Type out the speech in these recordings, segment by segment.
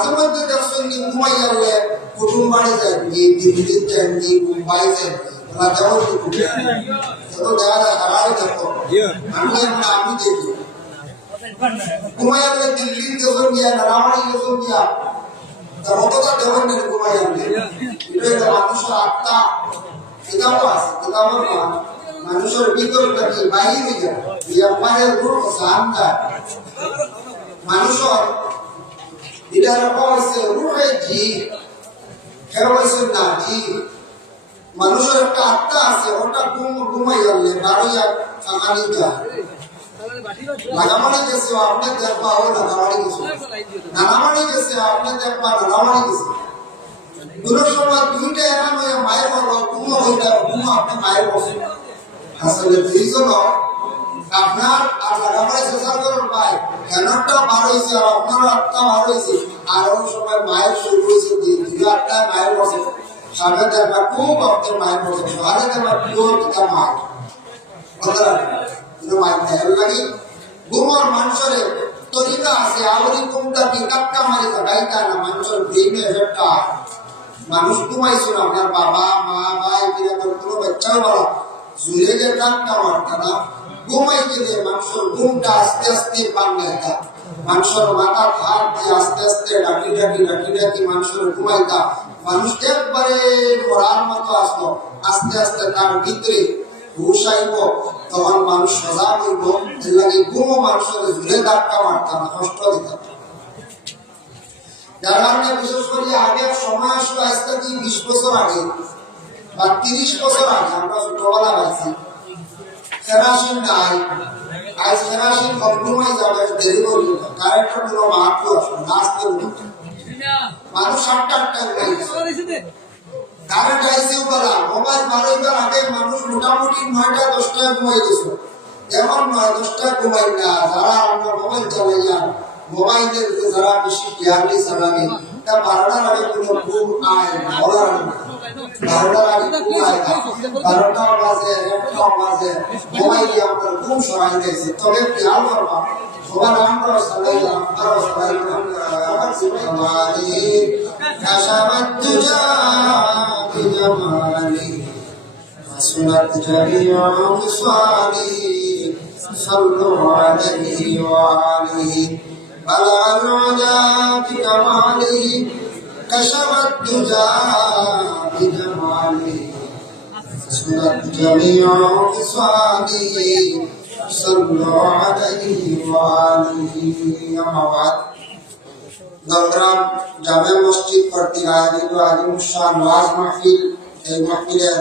মাঝে মধ্যে দেখছেন কি ঘুমাই গেলে কুটুম বাড়ি যায় দিল্লি যান মুম্বাই যান ওরা দেওয়া তো দেখা যায় হারাই দেখো আমি দেখি ঘুমাই গেলে দিল্লি যখন গিয়া নারাবাড়ি যখন গিয়া তার অতটা দেবেন না ঘুমাই গেলে এটা মানুষের আত্মা কিতাবও আছে কিতাবও না মানুষের ভিতরটা কি বাইরে যায় ব্যাপারের রূপ জানতা মানুষের এটা রকম হয়েছে রূপে জীব কেন হয়েছে না জীব মানুষের একটা আত্মা আছে ওটা ঘুমাই গেলে বারোইয়া ফাঁকানি যায় লাগামানি গেছে আপনি দেখবা ও লাগামানি গেছে নানামানি গেছে আপনি দেখবা নানামানি গেছে দুটোর সময় দুইটা এমন হয়ে মায়ের বাবা ঘুমো হইটা ঘুমো আপনি মায়ের বসে আসলে দুইজন আপনার আর লাগামানি চেষ্টা করেন ভাই কেনটা বার হয়েছে আর আপনার আটটা বার হয়েছে আর ওই সময় মায়ের শুরু হয়েছে দুই আটটা মায়ের বসে সামনে দেখবা খুব আপনার মায়ের বসে আরে দেখবা পিওর পিতা মায় কথা মায়ের লাগে ঘুমার মানুষের তরিকা আছে আবরি কোনটা বিকাপটা মারি গাইটা না মানুষের ব্রেইনে এফেক্টটা মানুষ ঘুমাইছিল আপনার বাবা মা ভাই কিরকম কোনো বাচ্চাও বলা জুড়ে যে কাপটা মারতা না ঘুমাই গেলে মানুষের ঘুমটা আস্তে আস্তে পান্নে একটা মানুষের মাথা হাত দিয়ে আস্তে আস্তে ডাকি মানুষের ঘুমাইতা মানুষ একবারে মরার মতো আসলো আস্তে আস্তে তার ভিতরে হুশ আইব তখন মানুষ সজাগ হইব এর লাগে ঘুমও মানুষের জুড়ে ধাক্কা মারতাম না কষ্ট দিতাম যার কারণে বিশেষ করে আগে সময় আসলো আজ থেকে 20 বছর আগে বা 30 বছর আগে আমরা ছোটবেলা পাইছি ফেরাসিন নাই আজ ফেরাসিন ঘুমাই যাবে দেরি করি কারেন্টের কোনো মাহাত্ম আসবে নাচতে মানুষ 8টা ঘুমাইছে কারেন্ট আইসিও বলা মোবাইল বাড়াইবার আগে মানুষ মোটামুটি 9টা 10টা ঘুমাই গেছে এমন 9-10টা ঘুমাই না যারা আমরা মোবাইল চালাইয়া মোবাইলের যারা বেশি জ্ঞানী চালাবে তা 12টার আগে কোনো ঘুম আয় না বলার 12টার আগে ঘুম আয় না 12টা বাজে 1টা বাজে মোবাইলে আমরা ঘুম সরাই দিয়েছি তবে খেয়াল করবা সবার আমরা চালাইয়া আমরা চালাইয়া كشفت دجى بجمالي حسنت جميع خصالي صلوا عليه وآله بلغ العلا بكماله كشفت دجى بجمالي حسنت جميع خصالي صلوا عليه وآله أما بعد দলগ্রাম জামে মসজিদ কর্তৃক আয়োজিত আজিমুসান ওয়াজ মাহফিল এই মাহফিলের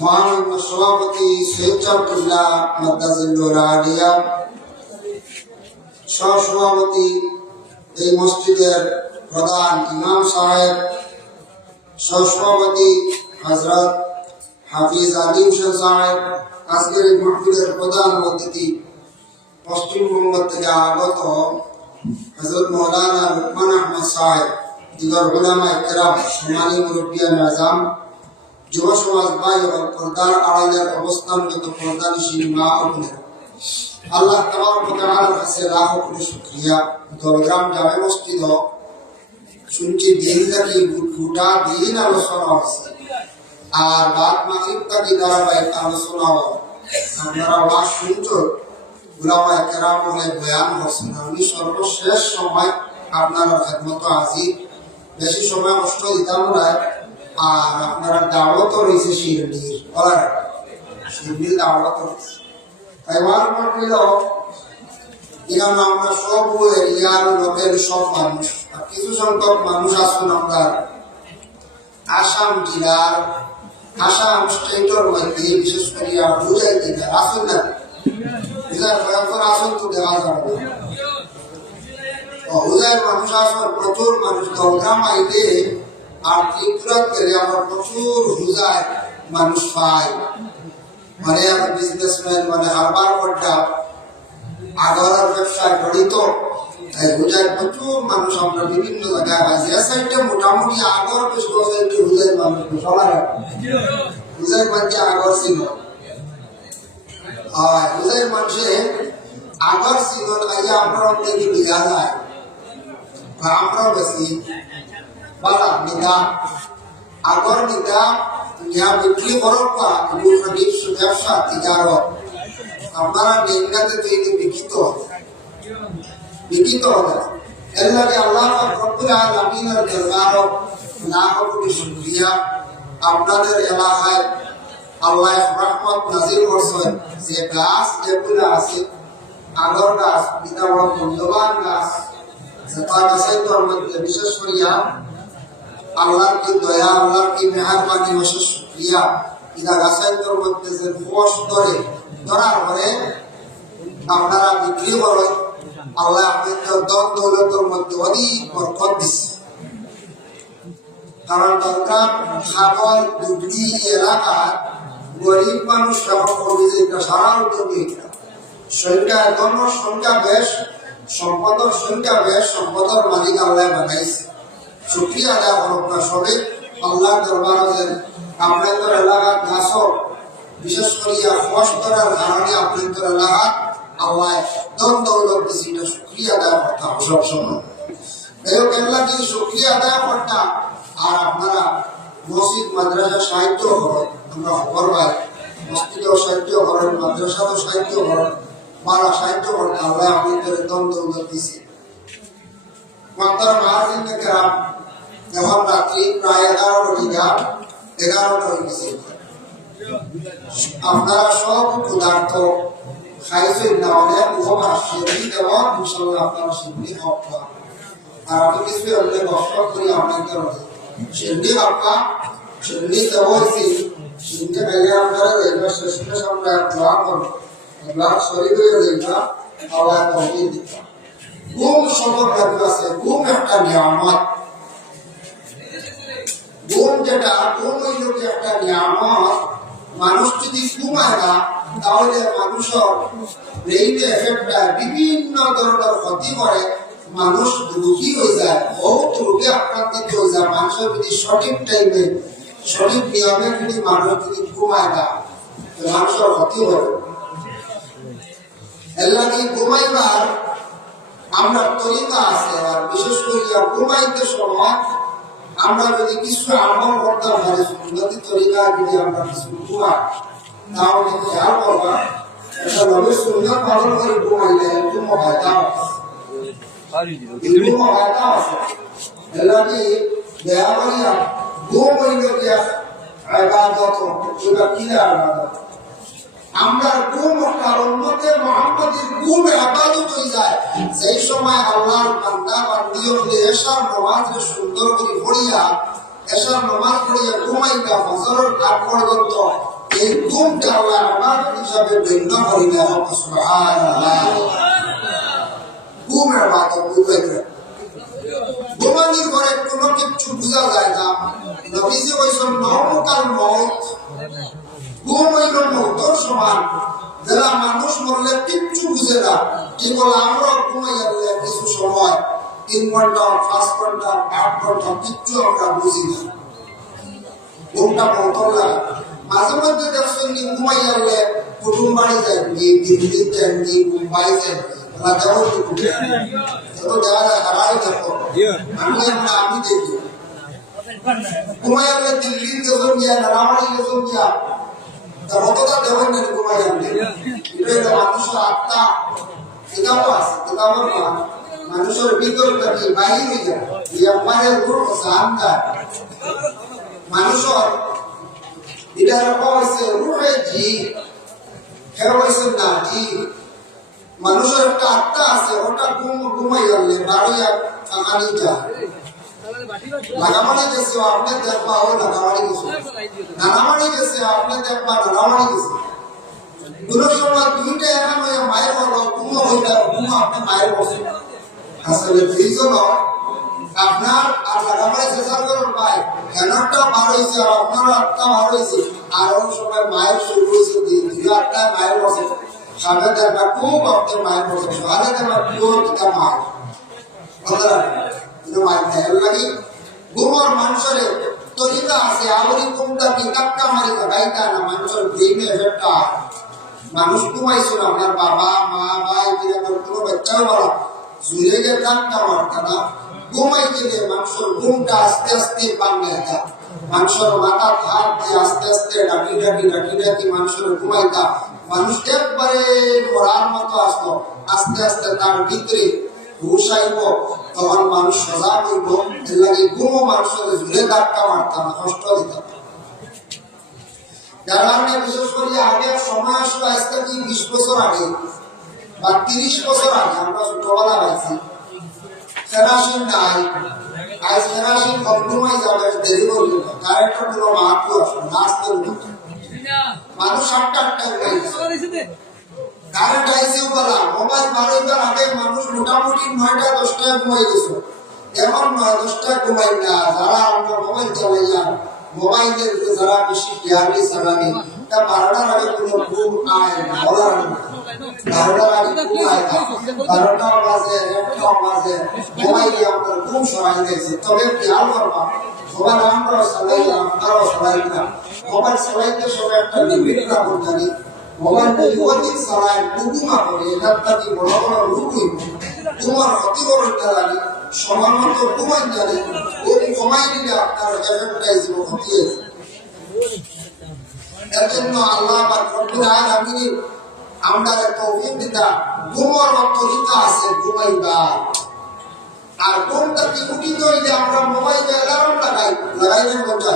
মহামান্য সভাপতি সৈয়দ আব্দুল্লাহ মাদ্দাজিল্লুল আলিয়া সহসভাপতি এই মসজিদের প্রধান ইমাম সাহেব সহসভাপতি হযরত হাফিজ আলী হোসেন সাহেব আজকের এই মাহফিলের প্রধান অতিথি পশ্চিমবঙ্গ থেকে আগত হযরত মাওলানা লুকমান আহমদ সাহেব দিগর উলামায়ে কেরাম সম্মানী মুরব্বিয়ান আযম যুব সমাজ ভাই ও পর্দার আড়ালের অবস্থানগত পর্দানিশী মা ও বোনেরা আল্লাহ তাবারক ওয়া তাআলার কাছে লাখো কোটি শুকরিয়া দলগ্রাম জামে মসজিদ শুনছি দিন থেকে গোটা দিন আলোচনা হচ্ছে আর রাত মাগরিব থেকে ধারাবাহিক আলোচনা আপনারা ওয়াজ শুনছো উলামায়ে কেরাম বয়ান করছেন আমি সর্বশেষ সময় আপনারা খেদমত হাজির বেশি সময় কষ্ট দিতাম না আর আপনারা দাওয়াত রয়েছে শিরনির বলার শিরনির দাওয়াত রয়েছে তাই আমার মনে হলো এখানে আমরা সব এরিয়ার লোকের সব মানুষ আর কিছু সংখ্যক মানুষ আসুন আমরা আসাম জেলার আসাম স্টেটের মধ্যে বিশেষ করে বুঝাই দিতে আসুন না আসন তো দেওয়া যাবে মানুষ আসন প্রচুর মানুষ দলগ্রাম আইলে আর ত্রিপুরা গেলে আমরা প্রচুর হুজায় মানুষ পাই মানে বিজনেসম্যান মানে হারবার পড়া আগরার ব্যবসায় জড়িত হুজায় প্রচুর মানুষ আমরা বিভিন্ন জায়গায় পাই যে সাইডে মোটামুটি আগর বেশ হুজায় মানুষ সবার হুজায় মধ্যে আগর ছিল মানুষে আগর সিজন আইয়া আপনার দেখি বোঝা যায় বা আমরাও বেশি বালা নিতা আগর নিতা ইয়া বিক্রি করক বা ব্যবসা তিজারত আপনারা নিন্দাতে তৈরি বিকিত হবে এর লাগে আল্লাহ রব্বুল আলামিনের দরবারে লাখ কোটি শুকরিয়া আপনাদের এলাকায় আল্লাহ রহমত নাজিল করছেন যে গাছ যেগুলো আছে আগর গাছ এটা বড় মূল্যবান গাছ যেটা গাছের তোর মধ্যে বিশেষ করিয়া আল্লাহর কি দয়া আল্লাহর কি মেহরবানি অশেষ শুকরিয়া এটা গাছের তোর মধ্যে যে ফোর্স ধরার পরে আপনারা বিক্রি করেন আল্লাহ আপনাদের দম দৌলতের মধ্যে অধিক বরকত দিচ্ছে কারণ দরকার খাবার দুটি এলাকার গরিব মানুষ কেমন করবে যে এটা সারা উদ্যোগী সংখ্যা সংখ্যা বেশ সম্পদের মালিক আল্লাহ বানাইছে শুকরিয়া আদায় করুক না সবে আল্লাহ দরবারে আপনাদের এলাকার গাছও বিশেষ করিয়া ফস করার কারণে আপনাদের এলাকার আল্লাহ দম দৌলত দিচ্ছে এটা শুকরিয়া আদায় করতাম সবসময় কি শুকরিয়া আদায় করতাম আর আপনারা মসজিদ মাদ্রাসা সাহিত্য করেন আমরা খবর পাই মসজিদেও সাহিত্য করেন মাদ্রাসাতেও সাহিত্য করেন মারা সাহিত্য করেন আল্লাহ আপনাদের দম দৌলত দিচ্ছে মাত্র মাহাজিন কেরাম এখন রাত্রি প্রায় 11টা হয়ে গেছে আপনারা সব ক্ষুধার্ত খাইছেন না অনেক উপকার সেগুলি দেওয়া ইনশাল্লাহ আপনারা সেগুলি খাওয়া আর আমি কিছু অনেক কষ্ট করি আপনাদের সেগুলি খাওয়া সেগুলি দেওয়া হয়েছে সেগুলি মেলে আপনারা দেখবেন শেষে আমরা দোয়া করবো এবার শরীর হয়ে দেখবা আল্লাহ তহবিল দিবা ঘুম সবর ব্যাপার আছে ঘুম একটা নিয়ামত ঘুম যেটা ঘুম হইল কি একটা নিয়ামত মানুষ যদি ঘুমায় না তাহলে মানুষের ব্রেইনে এফেক্টটা বিভিন্ন ধরনের ক্ষতি করে মানুষ রোগী হয়ে যায় বহুত রোগে আক্রান্তিত হয়ে যায় মানুষের যদি সঠিক টাইমে সঠিক নিয়মে যদি মানুষ যদি ঘুমায় না মানুষের ক্ষতি হবে এর লাগে ঘুমাইবার আমরা তরিকা আছে আর বিশেষ করিয়া ঘুমাইতে সময় আমরা যদি কিছু আমল করতাম পারি সুন্নতি তরিকা যদি আমরা কিছু ঘুমাই তাহলে খেয়াল করবা এটা নবীর সুন্নত পালন করে ঘুমাইলে একটু মহায়তা আছে এর লাগে দেয়া করিয়া ঘুম হইল গিয়া ইবাদত এটা কি ইবাদত আমরা ঘুম তার উম্মতে মুহাম্মাদের ঘুম ইবাদত হয়ে যায় সেই সময় আল্লাহর বান্দা বান্দিও এশার নামাজে সুন্দর করে পড়িয়া এশার নামাজ পড়িয়া ঘুমাইতা ফজরের আগ পর্যন্ত এই ঘুমটা আল্লাহ ইবাদত হিসাবে গণ্য করিলে সুবহানাল্লাহ ঘুম ইবাদত বুঝাইতে ঘুমানির পরে কোনো কিছু বোঝা যায় না নবীজি কইছেন নওমুকাল মউত ঘুম হইল মৌতর সমান যারা মানুষ মরলে কিচ্ছু বুঝে না কেবল আমরা ঘুমাই গেলে কিছু সময় 3 ঘন্টা 5 ঘন্টা 8 ঘন্টা কিচ্ছু আমরা বুঝি না ঘুমটা মৌতর লাগে মাঝে মধ্যে দেখছেন কি ঘুমাই গেলে কুটুম বাড়ি যায় দিল্লি যান মুম্বাই যান ওরা যাও তো দেখা যায় হারাই দেখো আমি দেখি ঘুমাই গেলে দিল্লি যখন গিয়া নারাবাড়ি যখন গিয়া কতটা দেবেন না ঘুমাই গেলে এটা মানুষের আত্মা কিতাব আছে কিতাবের মানুষের ভিতরটা কি বাইরে হয়ে যায় এই আমাদের গুরু সামনা মানুষের এটা রকম হয়েছে রুহে জি কেউ হয়েছে না জি মানুষের একটা আত্মা আছে ওটা ঘুমাই গেলে বাড়িয়া ফাঁকানি যায় লাগামানি গেছে আপনি দেখবা ও লাগামানি গেছে নানামানি গেছে আপনি দেখবা নানামানি গেছে কোন সময় দুইটা এখন হয়ে মায়ের বলো ঘুমো হইটা ঘুমো আপনি মায়ের বসে আসলে এই জন্য আপনার আর লাগামানি চেষ্টা করুন ভাই এনারটা বার হয়েছে আর আপনারও আটটা বার হয়েছে আর অনেক সময় মায়ের শুরু হয়েছে দুই আটটায় মায়ের বসে সামনে দেখবা খুব আপনি মায়ের বসে আগে দেখবা পিওর কিতা মায়ের কথা কিন্তু মায়ের দেখার লাগে ঘুমার মানুষের তরিকা আছে আবরি কোনটা কি কাটকা মারি গাইতা না মানুষের ব্রেইনে এফেক্টটা মানুষ ঘুমাইছিল আপনার বাবা মা ভাই বিরানোর কোনো বাচ্চাও বলা জুড়ে গিয়ে কাটকা মারতা না ঘুমাই গেলে মানুষের ঘুমটা আস্তে আস্তে বাংলা যায়, মানুষের মাথা হাত দিয়ে আস্তে আস্তে ডাকি ডাকি ডাকি ডাকি মানুষের ঘুমাইতা, মানুষ একবারে মরার মতো আসলো, আস্তে আস্তে তার ভিতরে হুশ আইব, তখন মানুষ সজাগ হইব। এর লাগে ঘুমও মানুষের ঝুলে ধাক্কা মারতাম, কষ্ট দিতাম। যার কারণে বিশেষ করে আগের সময় আসলো আজকে কি 20 বছর আগে বা 30 বছর আগে আমরা ছোটবেলা পাইছি কেরাসিন নাই, আজ কেরাসিন কম্প্রোমাইজ যাবে দেরি করবে, কারেন্টের কোনো মাহাত্ম আসবে না, আসতে মানুষ 8টায় পাইছে কারেন্ট আইসিও বলা মোবাইল বাড়াইবার আগে মানুষ মোটামুটি 9টা 10টায় ঘুমাই গেছে, এমন 9-10টায় ঘুমাই না। যারা আমরা মোবাইল চালাইয়া মোবাইলের যারা বেশি জ্ঞানী চালানি তা 12টার আগে কোনো ঘুম আয় না, বলার 12টার আগে ঘুম আয় না, 12টা বাজে 1টা বাজে মোবাইলে আমরা ঘুম সরাই গেছে। তবে খেয়াল করবা মোবাইল আমরাও চালাইয়া আমরাও চালাই না, মোবাইল চালাইতে সবাই একটা লিমিট রাখুন জানি, মোবাইল অধিক চালায় ডুবুমা করে এটার তাকে বড় বড় রুগুই তোমার অতি বড় লাগে সময় মতো ঘুমাই জানে ওই কমাই দিলে আপনার এফেক্টাইজ ক্ষতি হয়েছে। এর জন্য আল্লাহ বা রব্বুল আলামিন আমরা তৌফিক দিতা, ঘুমার তরিকা আছে ঘুমাইবা। আর ঘুমটা কি উঠিত হইলে আমরা মোবাইলে অ্যালার্ম লাগাইলে বলতে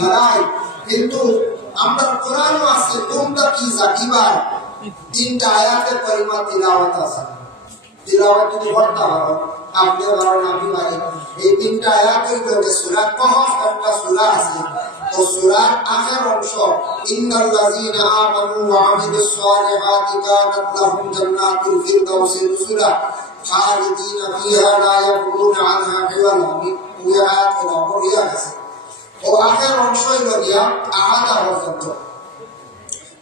লাগাই, কিন্তু আমরা কোরআনও আছে ঘুমটা কি জাগিবার 3টা আয়াতের পরিমাণ তিলাওয়াত আছে। তিলাওয়াত যদি করতে পারো আপনি বলেন আমি পারি, এই 3টা আয়াতের মধ্যে সূরা কহফ একটা সূরা আছে, তো সূরার আখের অংশ ইন্নাল্লাযীনা আমানু ওয়া আমিলুস সালিহাতি কানাত লাহুম জান্নাতুল ফিরদাউসি নুজুলা খালিদিনা ফিহা লা ইয়াবগুনা আনহা হিওয়ালা। ওই আয়াতের অপরিয়া আছে ও আখের অংশই লগিয়া আহাদা পর্যন্ত।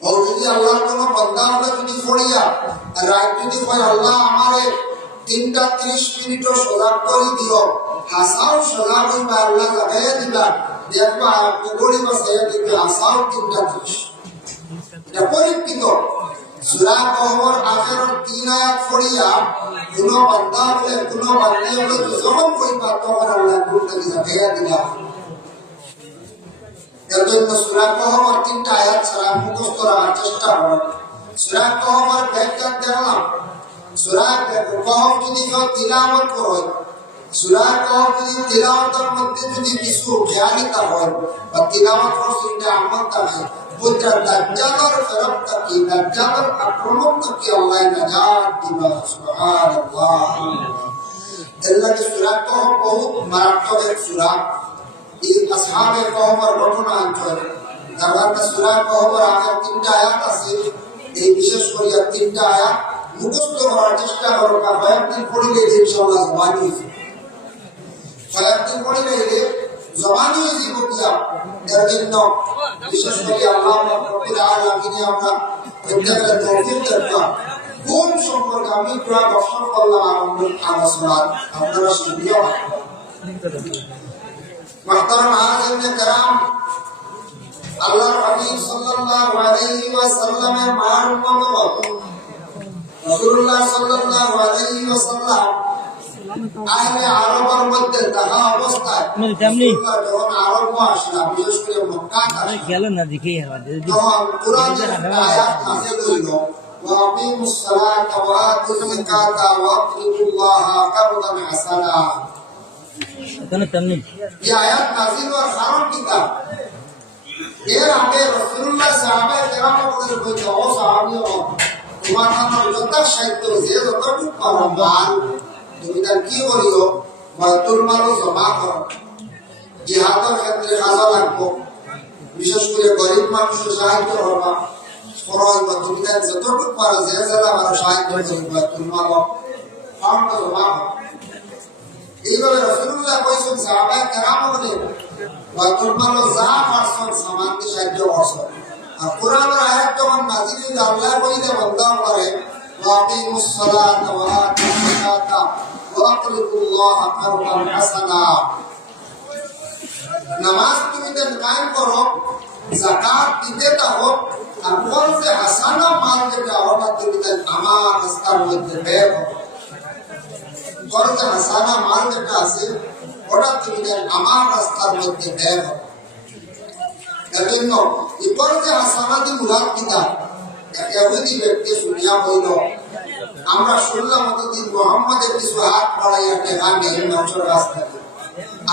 ও যদি আল্লাহর কোনো বান্দা আমরা যদি পড়িয়া রাত যদি কয় আল্লাহ আমারে 3টা 30 মিনিটও সজাগ করে দিও, হাসাও সজাগ হইবা আল্লাহ লাগাইয়া দিবা, দেখবা আপনি গরিব আছে দেখবে হাসাও 3টা 30। এটা পরীক্ষিত সূরা কহফের আখের 3 আয়াত পড়িয়া কোনো বান্দা বলে কোনো বান্দা বলে যখন কইবা তখন আল্লাহ গুণটাকে লাগাইয়া দিবা। এর জন্য সূরা কহফের 3টা আয়াত ছাড়া মুখস্থ করার চেষ্টা করো। সূরা কহফের ব্যাখ্যা দেখলাম, সূরা কহফ যদি কেউ তিলাওয়াত করে, সূরা কহফ যদি তিলাওয়াতের মধ্যে যদি কিছু জ্ঞানিতা হয় বা তিলাওয়াত করতে আমল থাকে, বুঝা দাজ্জালের ফেরত থেকে দাজ্জালের আক্রমণ থেকে আল্লাহ নাজাত দিবা। সুবহানাল্লাহ। আল্লাহ সূরা কহফ বহুত মারাত্মক এক সূরা। এই আসহাবে কহফের ঘটনা আছে, যারা সূরা কহফের আগের 3টা আয়াত আছে, এই বিশেষ করে 3টা আয়াত মুখস্থ করার চেষ্টা করো। কয়েকদিন পড়িলে ইনশাআল্লাহ জবানি হয়েছে, কয়েকদিন পড়িলে জবানি হয়েছে বকিয়া। এর জন্য বিশেষ করে আল্লাহ রব্বুল আলামিন আমরা প্রত্যেকের তৌফিক দরকার। কোন সম্পর্কে আমি প্রায় দর্শন করলাম আলোচনা আপনারা শুনিও। মুহতারাম হাজিরিনে کرام, আল্লাহর হাবিব সাল্লাল্লাহু আলাইহি ওয়াসাল্লামের মার উম্মত রাসূলুল্লাহ সাল্লাল্লাহু আলাইহি ওয়াসাল্লাম আহলে আরবের মধ্যে থাকা অবস্থায় যখন আরব আসলাম, বিশেষ করে মক্কা গেল না দেখি তখন কুরআনের আয়াত নাযিল হইল, ওয়া আকিমুস সালাতা ওয়া আতুজ যাকাতা ওয়া আতিউল্লাহা কারদান হাসানা। এই আয়াত নাযিল হওয়ার কারণ কি? এর আগে রাসূলুল্লাহ সাহাবায়ে কেরামদের কইতে ও সাহাবীরা তোমার আমার যত সাহিত্য যে যতটুকু পারো মাল তুমি তার কি বলিও বাইতুল মাল জমা করো, জিহাদের ক্ষেত্রে কাজে লাগবো, বিশেষ করে গরিব মানুষের সাহায্য করবা, খরচ বা তুমি তার যতটুকু পারো যে যারা আমার সাহায্য করবে বাইতুল মাল ফান্ড জমা করো। এইভাবে রাসূলুল্লাহ কইছেন সাহাবায়ে কেরামদের বাইতুল মাল যা পারছেন সামান দিয়ে সাহায্য করছেন। আর কোরআনের আয়াত যখন নাযিল হইল আল্লাহ কইলে বান্দা করে ওয়া আকিমুস সালাতা ওয়া আতুজ যাকাতা ওয়া আতিউল্লাহা কারদান হাসানা। নামাজ তুমি কায়েম করো, যাকাত দিতে থাকো, আর কর্জে হাসানা মাল যেটা হবে তুমি আমার রাস্তার মধ্যে ব্যয় করো। ফরজে হাসানা মাল যেটা আছে ওটা তুমি আমার রাস্তার মধ্যে ব্যয় হবে। এজন্য এই ফরজে হাসানা দি মুরাদ কিতা এমনি ব্যক্তি শুনিয়া বইল আমরা শুনলাম অতদিন মোহাম্মদের কিছু হাত বাড়াইয়া টেকা নেই মানুষের রাস্তায়,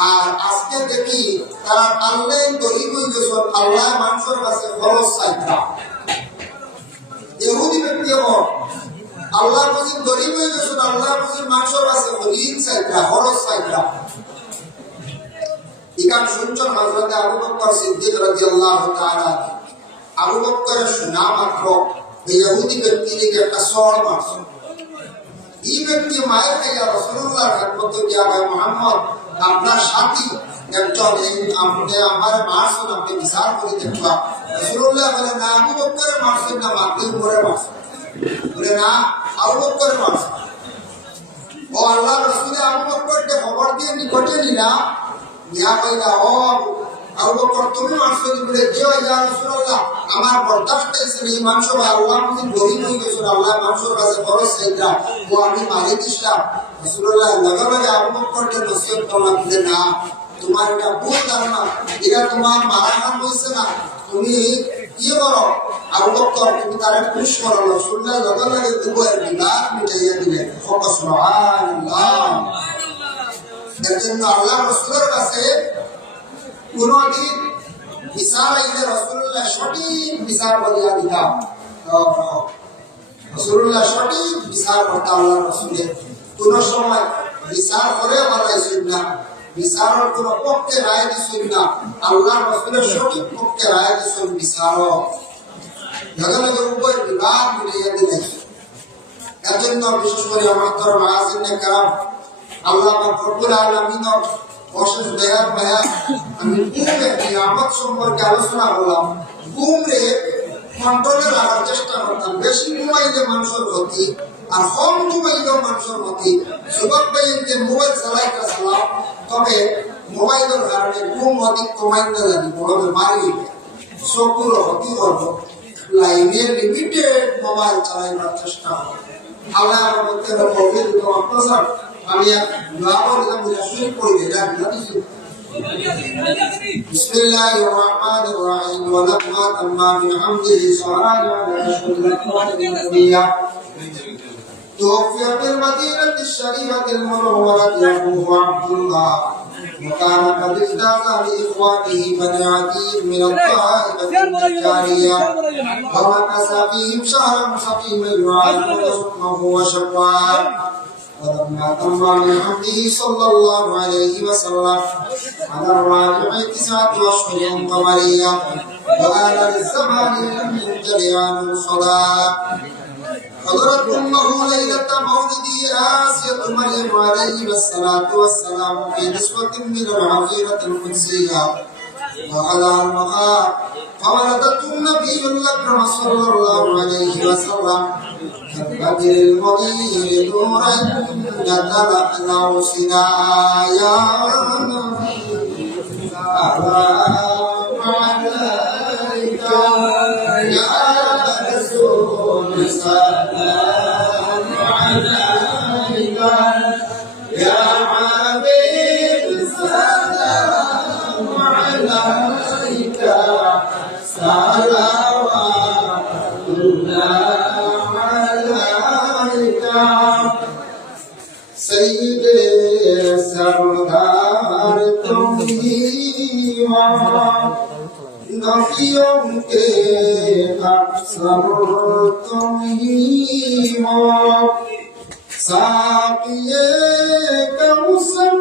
আর আজকে দেখি তারা আল্লাহ গরিব হয়ে গেছে, আল্লাহ মানুষের কাছে খরচ চাইতা ইহুদি ব্যক্তি আল্লাহ বুঝি গরিব হয়ে গেছে, আল্লাহ বুঝি মানুষের কাছে ঋণ চাইতা খরচ চাইতা। ইকান শুনছেন হযরত আবু বকর সিদ্দিক রাদিয়াল্লাহু তাআলা, আবু বকরের শোনা মাত্র এই ইহুদি ব্যক্তিকে একটা সর মারছে। এই ব্যক্তি মায়ের খাইয়া রাসূলুল্লাহর খেদমতে গিয়া ভাই মুহাম্মদ আপনার সাথী একজন আপনি আমার মারছেন, আপনি বিচার করে দেখবা। রাসূলুল্লাহ বলে না আবু বকরের মারছেন না, মারতে উপরে মারছেন। বলে না আবু বকরের মারছেন। ও আল্লাহ রাসূল আবু বকরকে খবর দিয়ে নিকটে নিলা নিয়া কইলা ও আবু বকর তুমি মারছেন বলে যে ইয়া রাসূলুল্লাহ আমার বরদাস্ত হইছে এই মানুষ আল্লাহ মুজি গরিব হয়ে গেছে, আল্লাহ মানুষের কাছে খরচ চাইতা ও আমি মারি দিছিলাম। রাসূলুল্লাহ লগে আবু বকরকে নসিহত করলেন যে না তোমার এটা ভুল ধারণা, এটা তোমার মারামার হয়েছে না, তুমি কি করো আবু বকর তুমি তারে পুশ করো। রাসূলুল্লাহ লগে উভয়ের বিবাদ মিটাইয়া দিলেন। সুবহানাল্লাহ। এর জন্য আল্লাহ রাসূলের কাছে কোনদিন বিচার আইলে রাসূলুল্লাহ সঠিক বিচার বলিয়া দিতাম। রাসূলুল্লাহ সঠিক বিচার করতেন। আল্লাহ রাসূলের কোন সময় বিচার করে বলাইছেন না, বিচারের কোন পক্ষে রায় দিছেন না, আল্লাহ রাসূলের সঠিক পক্ষে রায় দিছেন বিচারক। লগে উপর বিবাদ মিলিয়ে দিলেন। এর জন্য বিশেষ করে আমার তোর মুয়াজ্জিনে কেরাম আল্লাহ রব্বুল আলামিনের অশেষ দয়ার মায়া আমি ঘুমে কিয়ামত সম্পর্কে আলোচনা করলাম। ঘুমরে কন্ট্রোলে রাখার চেষ্টা করতাম। বেশি ঘুমাইলে মানুষের ক্ষতি, আর কম ঘুমাইলেও মানুষের ক্ষতি। যুবক ভাইকে মোবাইল চালাইতে চালাও, তবে মোবাইলের কারণে ঘুম অধিক কমাইতে জানি বড় মারি চকুর ক্ষতি করবো। লাইনের লিমিটেড মোবাইল চালাইবার চেষ্টা করবো। আল্লাহ আমাদের পবিত্র অত্যাচার আমি দোয়া করলাম শুরু করি এটা দিছি। বিসমিল্লাহির রহমানির রহিম ওয়া লাম্মা তাম্মা বিহামদিহি সালাতু আলা توفي بالمدينة الشريفة المنورة أبوه عبد الله، وكان قد اجتاز لإخوانه بني عدي من الطائفة النجارية، ومكث فيهم شهرا سقيما يعانون حكمه وشقاه. ولما تم بحمده صلى الله عليه وسلم على الراجع 9 أشهر قمرية، وآل للزمان لم ينجلي عنه صلاة. حضرت أمه ليلة مولده آسية مريم عليه الصلاة والسلام في نسوة من العقيدة القدسية وعلى المخاء، فولدته النبي الأكرم صلى الله عليه وسلم كالبدر المضيء نورا يتلألأ سنايا عليك يا رسول سلام عليك يا حبيب سلام عليك صلوات الله عليك سيد سردار تمہیوا نبیوں کے افسر تمہیوا ساقی کوثر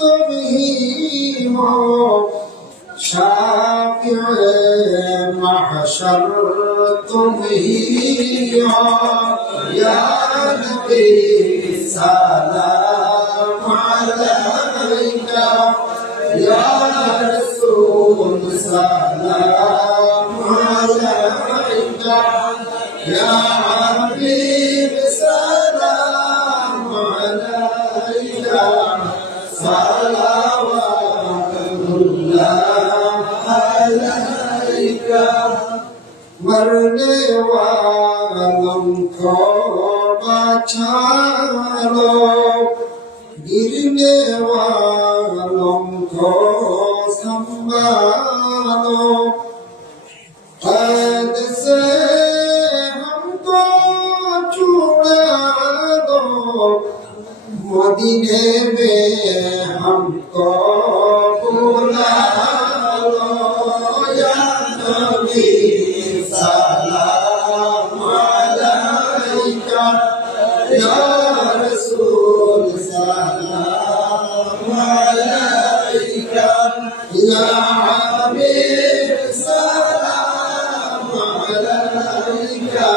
تمہیوا شافع محشر تمہیوا یا نبی سلام عليك يا رسول سلام عليك يا حبيب سلام عليك صلوات الله عليك مرنے والوں کو بچا لو गिरने वालों को संभालो, कैद से हमको छुड़ा दो, मदीने में हमको बुला लो, या नबी सलाम अलैका, या रसूल सलाम अलैका, या हबीब सलाम अलैका,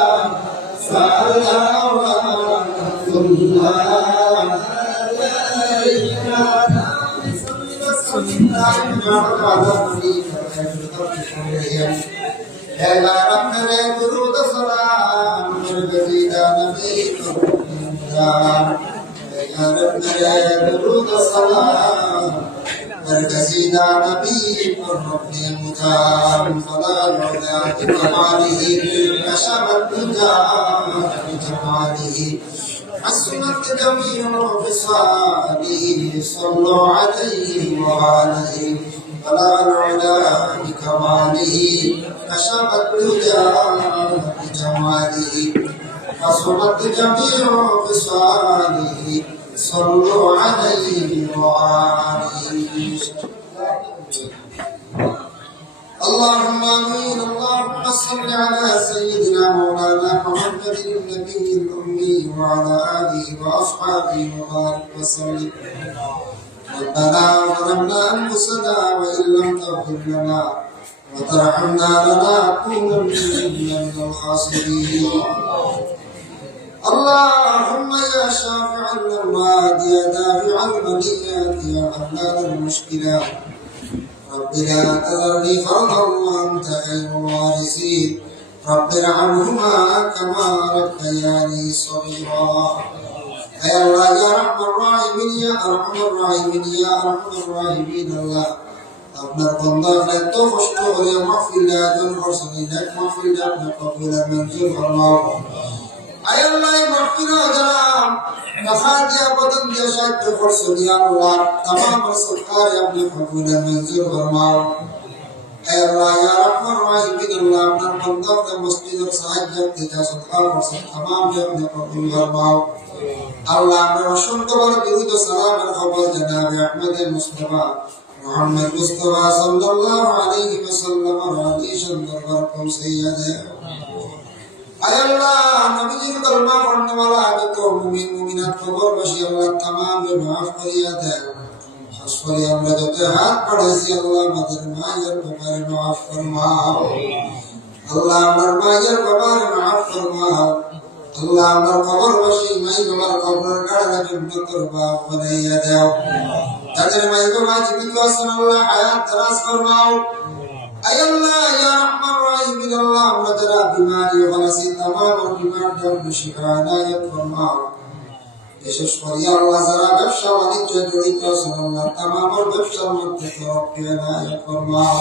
सलावतुल्लाह حسنت جميع خصاله صلوا عليه وآله فلا العلا بكماله كشف الدجى بجماله حسنت جميع خصاله صلوا عليه وآله اللهم آمين. اللهم صل على سيدنا مولانا محمد النبي الأمي وعلى آله وأصحابه وبارك وسلم. ربنا ظلمنا أنفسنا وإن لم تغفر لنا وترحمنا لنكونن من الخاسرين. اللهم يا شافع الأموات يا دافع البليات يا حلال المشكلات، رب لا تذرني فردا وأنت خير الوارثين، رب ارحمهما كما ربياني صغيرا. يا الله يا أرحم الراحمين يا أرحم الراحمين يا أرحم الراحمين الله আপনার বান্দার এত কষ্ট করে মাহফিল আয়োজন করছেন, নেক মাহফিল আপনি কবুল মঞ্জুর ফরমাও। আয় আল্লাহ মাহফিল যারা নফা দিয়া বদন দিয়া সাহায্য করছেন ইয়া আল্লাহ तमाम সরকার আপনি কবুল মঞ্জুর ফরমাও। আয় আল্লাহ ইয়া রহমান রাহিমিন আল্লাহ আপনার বান্দাদের মসজিদের সাহায্য দিতে সদকা করছেন तमाम আপনি কবুল ফরমাও। আল্লাহ আমরা অসংখ্য বড় দুরূদ ও সালামের খবর জনাবে আহমদ মুস্তাফা মুহাম্মদ মুস্তাফা সাল্লাল্লাহু আলাইহি ওয়াসাল্লাম রাদিশন দরবার পৌঁছাইয়া দেয়। আয় আল্লাহ নবীজির কলমা পড়নে वाला যত মুমিন মুমিনাত কবরবাসী আল্লাহ तमाम রে maaf করিয়া দেয়। খাস করে আমরা যত হাত পড়েছি আল্লাহ আমাদের মায়ের বাবার maaf ফরমাও। আল্লাহ আমার মায়ের বাবার maaf ফরমাও। আল্লাহ আমার কবরবাসী মাই বাবার কবরের গাড়া জান্নাতের বাপ বানাইয়া দাও। তাদের মাই বাবা জীবিত আছেন আল্লাহ হায়াত দারাজ ফরমাও। আয় আল্লাহ ইয়া রহমান রহিম আল্লাহ আমরা যারা বিমারি হলাছি तमाम বিমার জন্য শিফা ইনায়াত ফরমাও। বিশেষ করে আল্লাহ যারা ব্যবসা বাণিজ্য জড়িত আছেন আল্লাহ तमाम ব্যবসার মধ্যে তরক্কি ইনায়াত ফরমাও।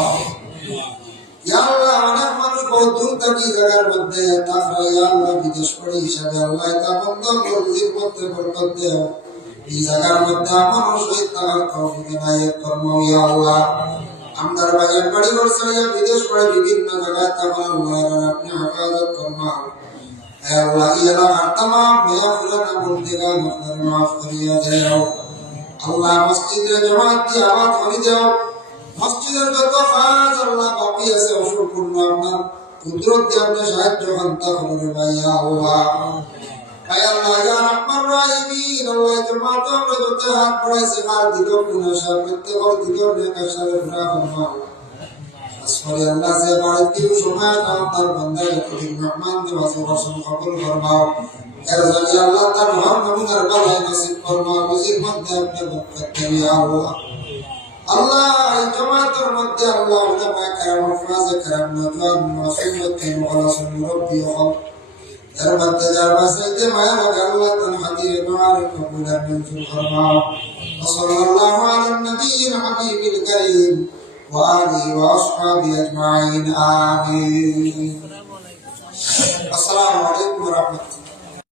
ইয়া আল্লাহ অনেক মানুষ বহুত দূর থেকে জায়গার মধ্যে তাফরা ইয়া আল্লাহ বিদেশ পড়ে হিসাবে আল্লাহ তা বন্ধ রুজির মধ্যে বরকত দেও। এই জায়গার মধ্যে আমার শহীদ থাকার তৌফিক ইনায়াত ফরমাও ইয়া আল্লাহ। আমদার বাজার বাড়ি বর্ষাইয়া বিদেশ পড়ে বিভিন্ন জায়গায় তামাম আল্লাহ আপনি হেফাজত ফরমাও। হে আল্লাহ এই এলাকার तमाम বেয়াফুলানা বন্দেগান আপনার মাফ করিয়া দেও। আল্লাহ মসজিদের জামাত দিয়ে আবাদ করে দাও। মসজিদের যত কাজ আল্লাহ বাকি আছে অসম্পূর্ণ আপনার কুদরত দিয়ে আপনি সাহায্য খান্তা করুন ইয়া আল্লাহ। হে আল্লাহ ইয়া রহমান রাহিমিন আল্লাহ জামাত আমরা যত হাত পড়াইছে কার দিল গুনাহ প্রত্যেক দিল নেকাশারে পুরা ফরমাও। আসরে আল্লাহ সে বাড়তি সময় তার বান্দার করিম রহমান দে ওয়াসন কবুল ফরমাও। এর জন্য আল্লাহ তার রহম নমুনার বালাই নসিব ফরমাও। রুজির মধ্যে আপনি বরকত দেন ইয়া আল্লাহ। আল্লাহ এই জামাতের মধ্যে আল্লাহ উলামা کرام হাফাজ کرام নওজওয়ান মুসলিমত মুখলাসুন মুরব্বি হক এর মধ্যে যার বাসাইতে মায়া লাগে আল্লাহ তার হাদিয়ে দুআর কবুল মঞ্জুর ফরমাও। সাল্লাল্লাহু আলা নবিয়িল হাবিবিল কারীম ওয়া আলিহি ওয়া আসহাবিহি আজমাইন আমিন। আসসালামু আলাইকুম ওয়া রাহমাতুল্লাহ।